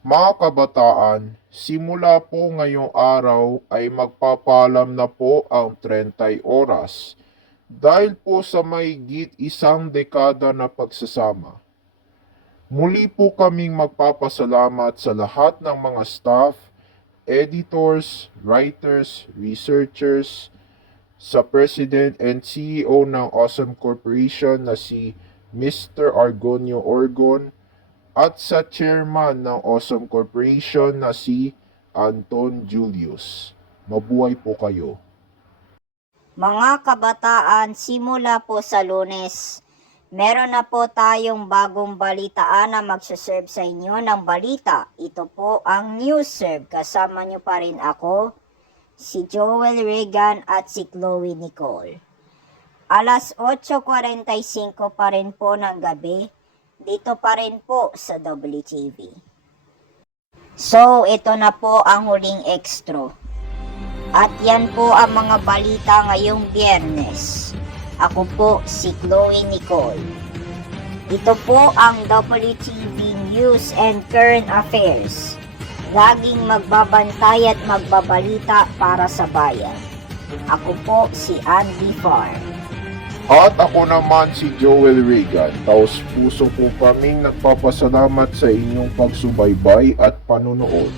Mga kabataan, simula po ngayong araw ay magpapalam na po ang 30 oras dahil po sa mahigit isang dekada na pagsasama. Muli po kaming magpapasalamat sa lahat ng mga staff, editors, writers, researchers, sa President and CEO ng Awesome Corporation na si Mr. Argonio Orgon at sa Chairman ng Awesome Corporation na si Anton Julius. Mabuhay po kayo. Mga kabataan, simula po sa Lunes, meron na po tayong bagong balitaan na magsaserve sa inyo ng balita. Ito po ang News Serve. Kasama nyo pa rin ako, si Joel Regan at si Chloe Nicole. Alas 8:45 pa rin po ng gabi, dito pa rin po sa WTV. So, ito na po ang huling extra. At yan po ang mga balita ngayong Biyernes. Ako po si Chloe Nicole. Ito po ang WTV News and Current Affairs. Laging magbabantay at magbabalita para sa bayan. Ako po si Andy Farr. At ako naman si Joel Regan. Taos puso po kaming nagpapasalamat sa inyong pagsubaybay at panunood.